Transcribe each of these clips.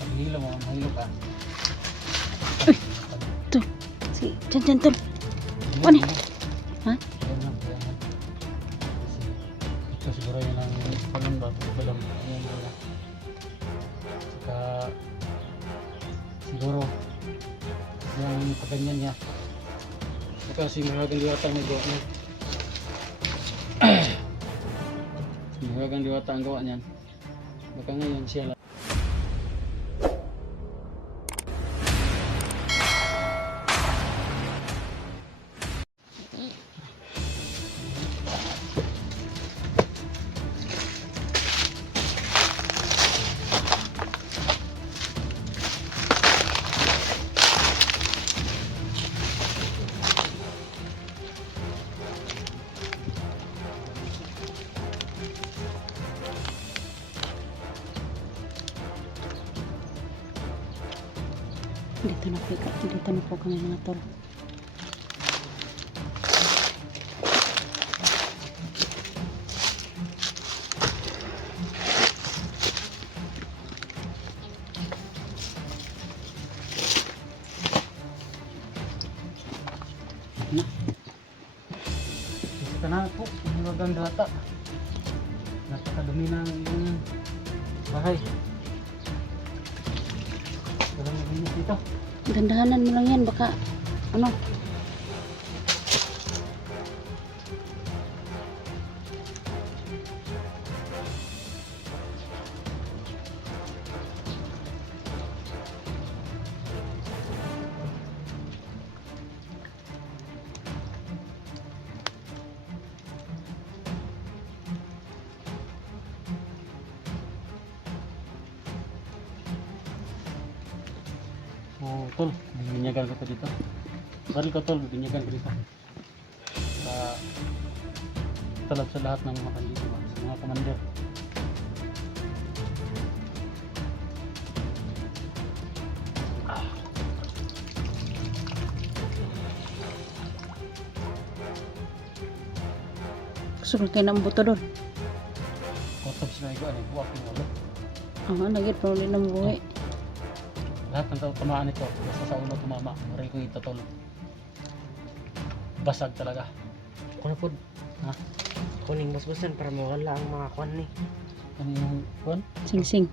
Hilo mo, hilo ka. Tol. Si Jan tol. Ano eh? Ha? Yan lang. Kasi ito siguro yun ang pagamba. Ayan na. Saka siguro yung pagganyan niya. Saka si Maragang Diwata may gawa niya. Si Maragang Diwata ang gawa niyan. Baka ngayon siya lang. Dito na po kami mga tol. Ito na po, Maragang Diwata. Napakadumi ng yung bahay. Walang mabinis dito. Gandahanan mo lang yan, baka ano. Oh, tol, binyagan ko dito. Baril ko tol, binyagan ko dito. Talab sa lahat ng mga kandito, sa mga commander. Gusto kayo ng buto doon. Kotob sila ito, buwak yung ulo. Nagit pa ulit ng buhay. Lahat ng tamaan ito, basta sa ulo tumama. Maray ko ito tol. Basag talaga. Kuno po, Ha? kuning basbasan para mawala ang mga kwan ni. Ano yung kuwan? Sing-sing.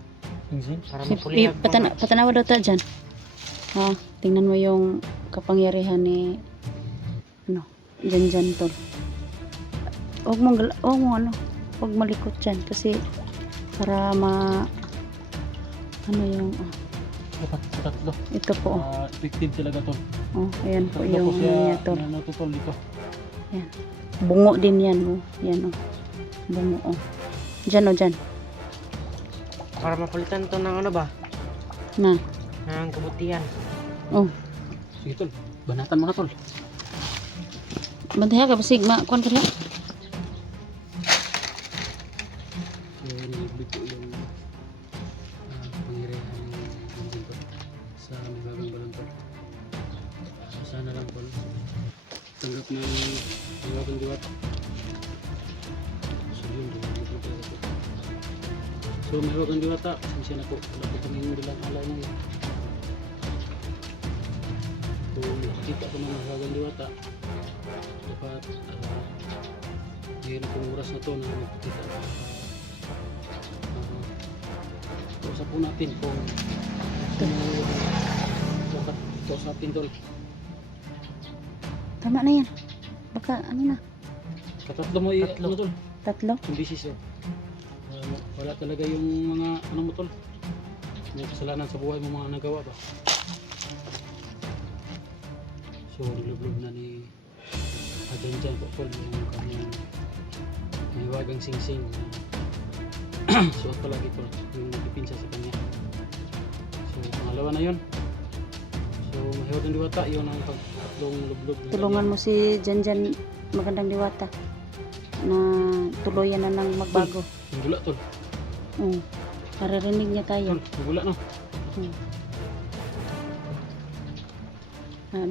Sing-sing? Para mapulihag mga... Patanawa daw ta dyan. Tingnan mo yung kapangyarihan ni Jan tol. Huwag mong malikot dyan kasi para yung Sa tatlo. ito po. Effective talaga tol. Ayan po Tatlo yung ko siya ano niya tol. natutol dito. Ayan. Bungo din yan. Yan bungo. Dyan. Para mapalitan to ng ano ba? Na. Ng kabutihan. Sige tol, banatan mga tol. Bantayan ka basig kuan ka diha. So, nilibig ko yung pangyarihan ng dito sa Maragang Balon tol. So, sana lang tol tanggap ng Maragang Diwata. So yun, nilibig ko talaga po. So Maragang Diwata, siya na po. Wala po kaming bilang alay ngayon. Kung nakikita ko ng Maragang Diwata, dapat mayroon pong oras na to na magkikita. Kausap po natin kung kausapin tol. Tama na yan. Baka ano na. Katatlo mo ano tol? Tatlo. Yung bisis wala talaga yung mga ano mo tol. May kasalanan sa buhay mo mga nagawa ba? So nilublob na ni Jan po tol yung kanyang mahiwagang sing-sing na suot palagi tol yung nagpipinsa sa kanya. So pangalawa na yun. So Mahiwagang Diwata yun ang tatlong lublob na Tulungan mo si Jan Magandang Diwata na tuluyan na ng magbago. yung gula tol. Maririnig niya tayo. Tol, yung gula no.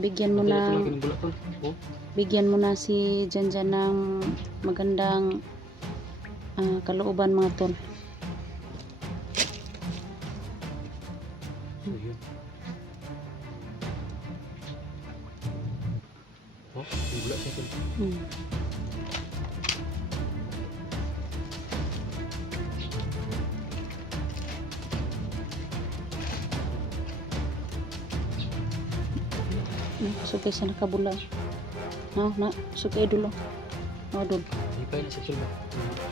Bigyan mo Madala na talaga ng gula tol. Oh. bigyan mo na si Jan ng magandang kalooban mga tol. So yun. Oh, bigla siya tol. Hmm. Sukay sa nakabula. Na, sukay dulo. Dul. Hipay na siya tol ba?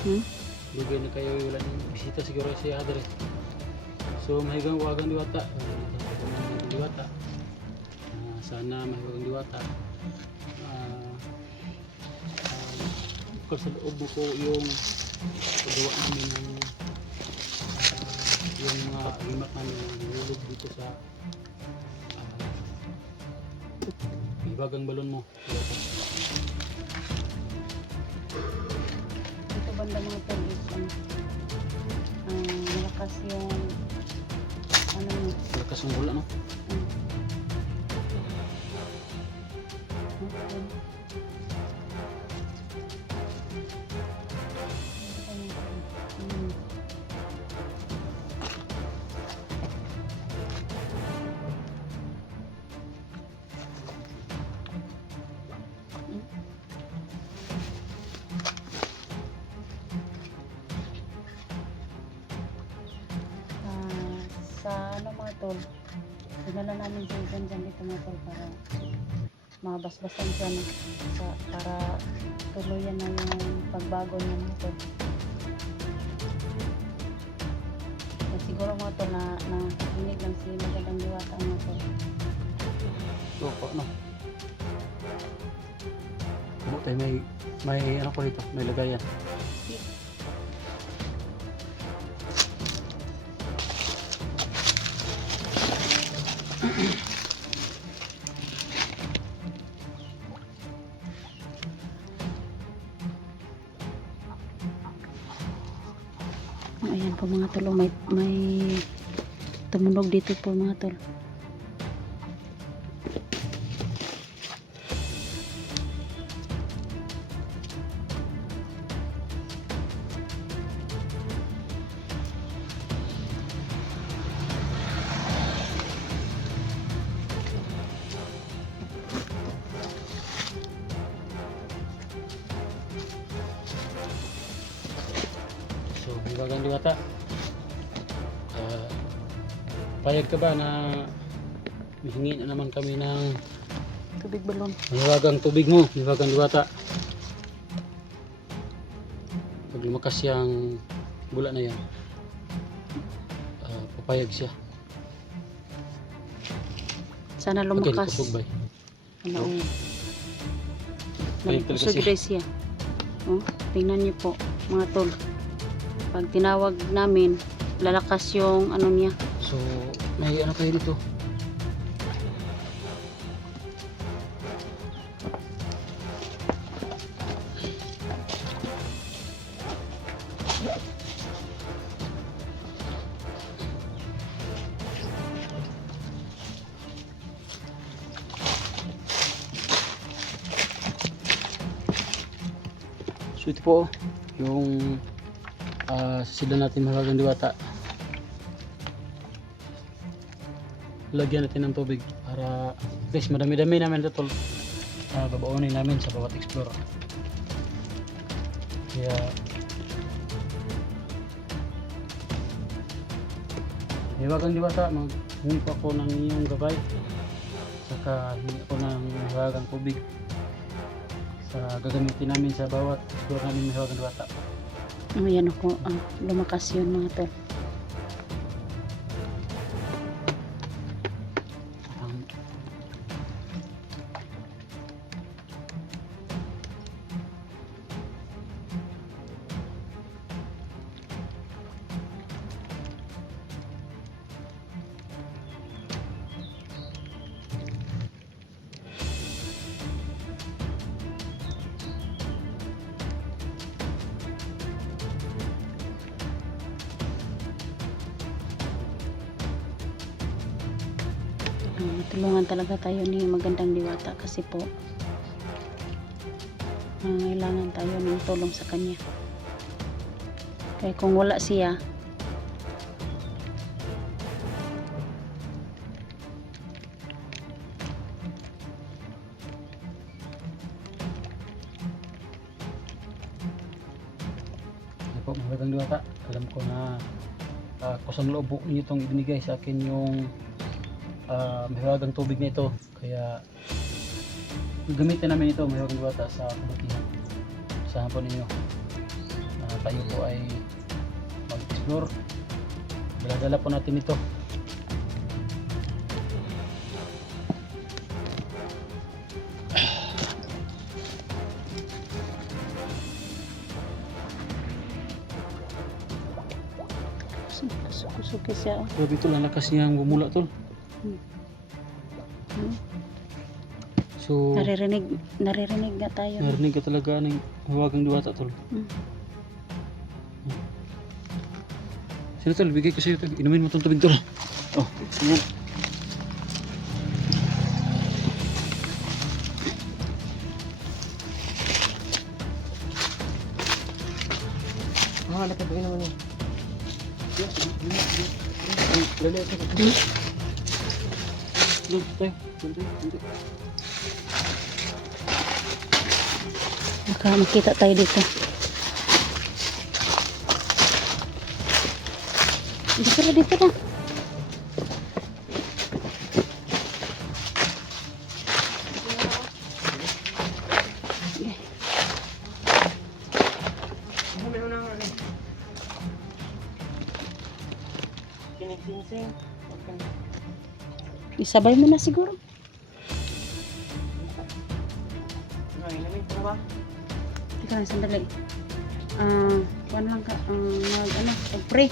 Hmm? Lugay na kayo wala nang bisita siguro siya adre. So mahigang wagang diwata. Diwata. Sana mahigang diwata. Kung sa loob mo po yung paggawa namin ng yung mga limat namin na nilulog dito sa ibagang balon mo. Dito banda mga tol is malakas yung ano mo. Malakas ang hula, no? Sa ano mga tol, dinala namin siya dyan dito mga tol para mabasbasan siya no? Para tuluyan na yung pagbago niya mga tol. So, siguro mga tol na nakikinig lang si Magandang Diwata mga tol. So, ano? Tayo may ano ko dito, may lagayan. Ayan po mga tol, may tumunog dito po mga tol. So, Hiwagang Diwata, payag ka ba na hihingi na naman kami ng Tubig balon. hiwagang tubig mo, Hiwagang Diwata? Pag lumakas yung bula na yan, papayag siya. Sana Okay, lumakas. kusog ba? Ano oh. Payag talaga Kusog siya. guys siya. Oh, tingnan niyo po mga tol. Pag tinawag namin, lalakas yung ano niya. So, may ano kayo dito? So ito po yung sila natin Hiwagang Diwata. Lagyan natin ng tubig para at least madami-dami namin ito tol. Babaunin namin sa bawat explore. Kaya Hiwagang Diwata, maghingi po ako ng iyong gabay, saka hingi ako ng hiwagang tubig sa gagamitin namin sa bawat explore namin Hiwagang Diwata. Ayan ako, lumakas yun mga tol. Tulungan talaga tayo ni Magandang Diwata kasi po kailangan tayo ng tulong sa kanya. Kaya kung wala siya, po mga diwata, alam ko na kusang loob po ninyo itong ibinigay sa akin yung mahiwagang tubig na ito, kaya gamitin namin ito mahiwagang diwata sa kabutihan. Usahan po ninyo tayo po ay mag-explore, dala-dala po natin ito. Suki siya. Oh. Grabe tol, ang lakas niyang bumula tol. Hmm. So, Naririnig na tayo. narinig ka talaga ng mahiwagang diwata tol. Hmm. Sino tol, bigay ko sa iyo tol, inumin mo itong tubig tol. Oh, yan. Mga dapat naman eh. Baka makita tayo dito. Dito na. Kinig-singsing. Isabay mo na siguro. Ay, lamig pa ba? Ika na, sandali. Kuhan lang ka. Pray.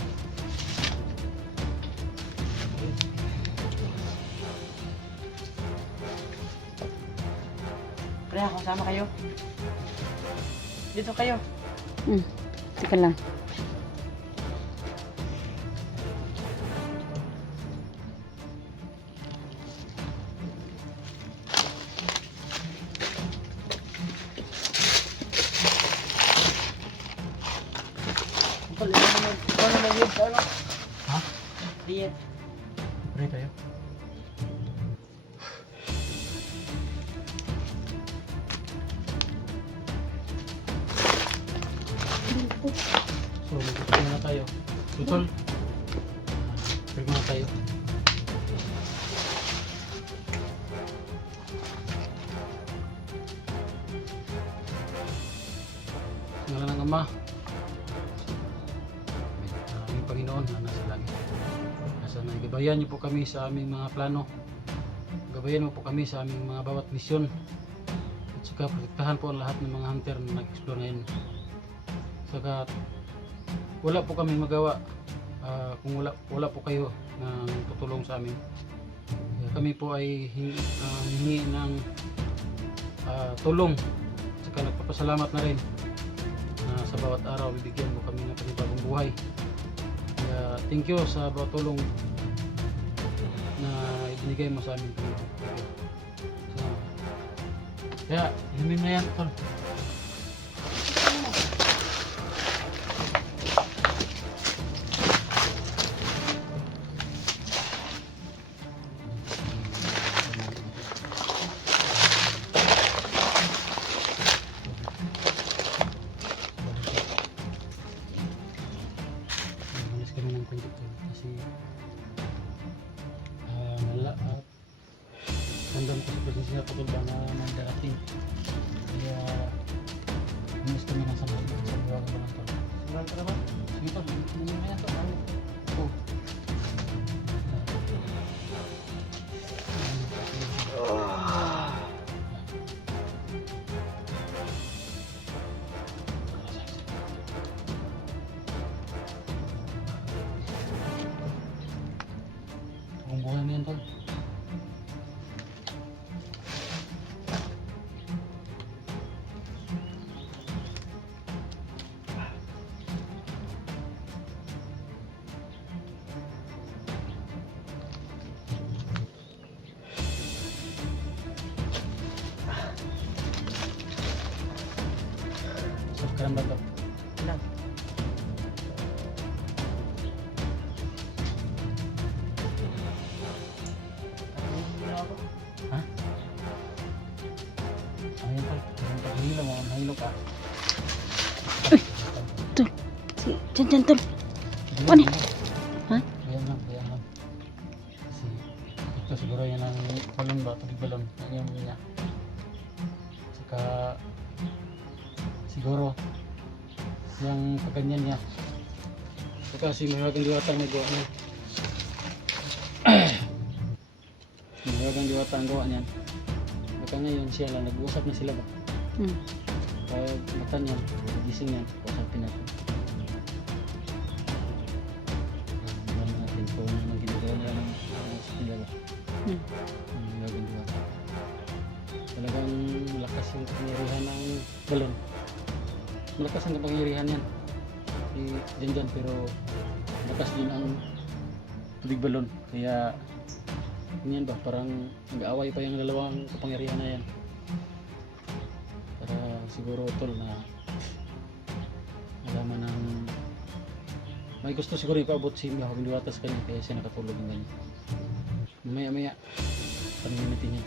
Pre, ako sama kayo. Dito kayo. Teka lang. Ikaw na may lead, ano? Ha? Diet. Pray tayo. So, magpapagay na tayo. Tutol. Pray muna tayo. Sa ngalan ng Ama, aming Panginoon na nasa langit. Sana gabayan niyo po kami sa aming mga plano. Gabayan mo po kami sa aming mga bawat misyon. At saka protektahan po ang lahat ng mga hunter na nag-explore ngayon. Saka wala po kami magawa kung wala po kayo na tutulong sa amin. Kaya kami po ay hingi ng tulong. Saka nagpapasalamat na rin na sa bawat araw bibigyan mo kami ng panibagong buhay. Kaya thank you sa bawat tulong na ibinigay mo sa amin. Kaya himin na yan tol. Malis kami ng konti tol kasi wala at nandun ko sa presensya ko tol ba na mandarating. Kaya malis kami ng sama sa buwagan ko lang tol. Samahan ka na ba? Sige tol, himin na yan tol. Oh. Ang buhay mo yan tol. Sarap ka ng bato. Ilang? Ha? Ayun tol, mahilo mo, mahilo ka. Si dyan, tol. Ano? Ha? Bayan lang. Kasi ito siguro yan ang balon ba? Tubig balon. Yan yung niya. Saka siguro yung kaganyan niya. Saka si Mahiwagang Diwata may gawa niya. Mahiwagang Diwata ang gawa niyan. Baka ngayon siya lang, nag-uusap na sila ba? Hmm. Pag mata niyan, gising niyan, usapin natin. Alam natin kung anong ginagawa nila ng sila ba? Hmm. Mahiwagang Diwata. Talagang malakas yung kapangyarihan ng balon. Malakas ang kapangyarihan yan. Dyan pero malakas din ang tubig balon. Kaya ganyan ba, parang nag-aaway pa yung dalawang kapangyarihan na yan. Para siguro tol na alaman ng may gusto siguro ipaabot si Mahiwagang Diwata sa kanya kaya siya nakatulog ng ganyan. Mamaya-maya paninitin niya.